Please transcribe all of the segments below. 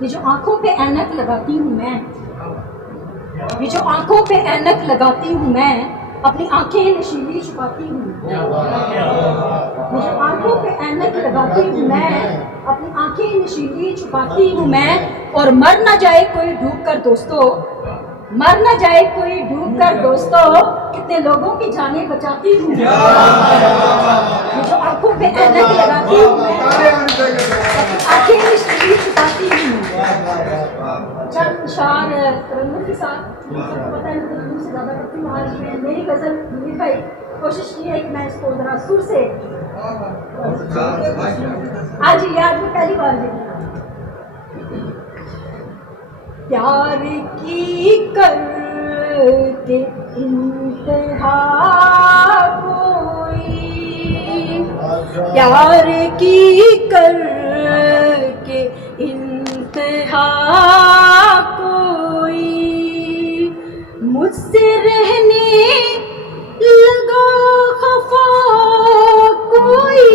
یہ جو آنکھوں پہ اینک لگاتی ہوں میں، یہ جو آنکھوں پہ اینک لگاتی ہوں میں، اپنی آنکھیں نشیلی چھپاتی ہوں، یہ جو آنکھوں پہ اینک لگاتی ہوں میں، اپنی آنکھیں نشیلی چھپاتی ہوں میں، اور مر نہ جائے کوئی ڈوب کر دوستو، مر نہ جائے کوئی ڈوب کر دوستو، کتنے لوگوں کی جانیں بچاتی ہوں، یہ جو آنکھوں پہ اینک لگاتی ہوں میں، اپنی آنکھیں نشیلی چھپاتی ہوں۔ چند اشعار ترنم کے ساتھ، سب کو پتہ ہے میں ترنم سے زیادہ کرتی ہوں، آج میں میری غزل منیر بھائی کوشش کی ہے کہ میں اس کو ذرا سر سے، آج یاد میں پہلی بار دیکھا پیار کی کر کے انتہا کوئی، پیار کی کر کے انتہا کوئی، مجھ سے رہنے لگا خفا کوئی،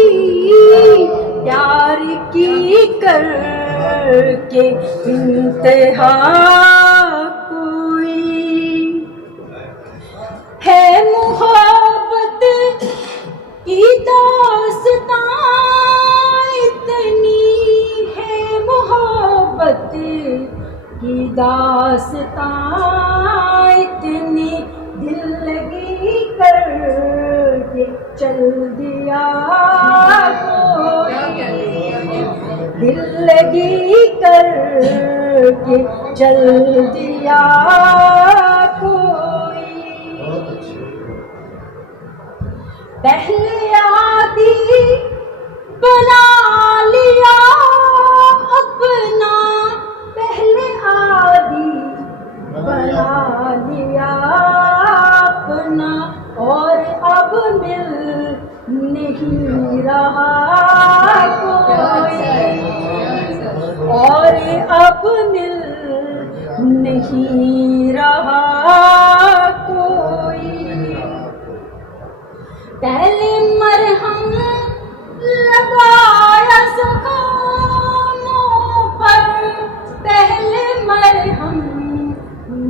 پیار کی کر کے انتہا کوئی، ہے محبت کی داستاں اتنی، ہے محبت کی داستاں اتنی، دل لگی کر کے چل دیا کوئی، دل لگی کر کے چل دیا کوئی، پہلے عادی بنا لیا اپنا، پہلے عادی بنا لیا اپنا، اور اب مل نہیں رہا کوئی، اور اب مل نہیں رہا کوئی، پہلے مرہم لگایا زخموں پر، پہلے مرہم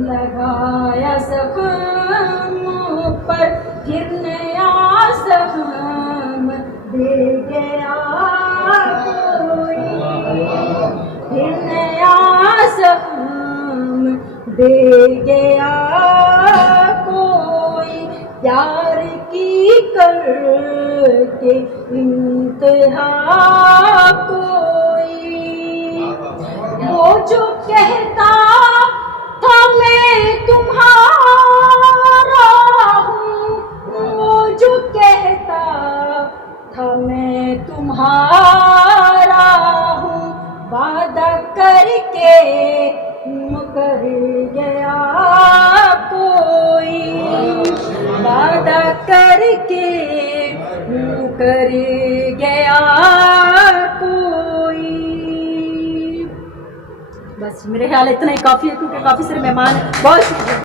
لگایا زخموں پر، پھر نیا زخم دے گیا کوئی، پھر نیا زخم دے گیا کوئی، پیار کی کر کے انتہا کوئی، وہ جو کہتا تھا میں تمہارا ہوں، وہ جو کہتا تھا میں تمہارا ہوں، وعدہ کر کے مکر گیا کوئی، وعدہ کر کے مکر گیا کوئی۔ بس میرے خیال اتنا ہی کافی ہے، کیونکہ کافی سارے مہمان ہیں، بہت شکریہ۔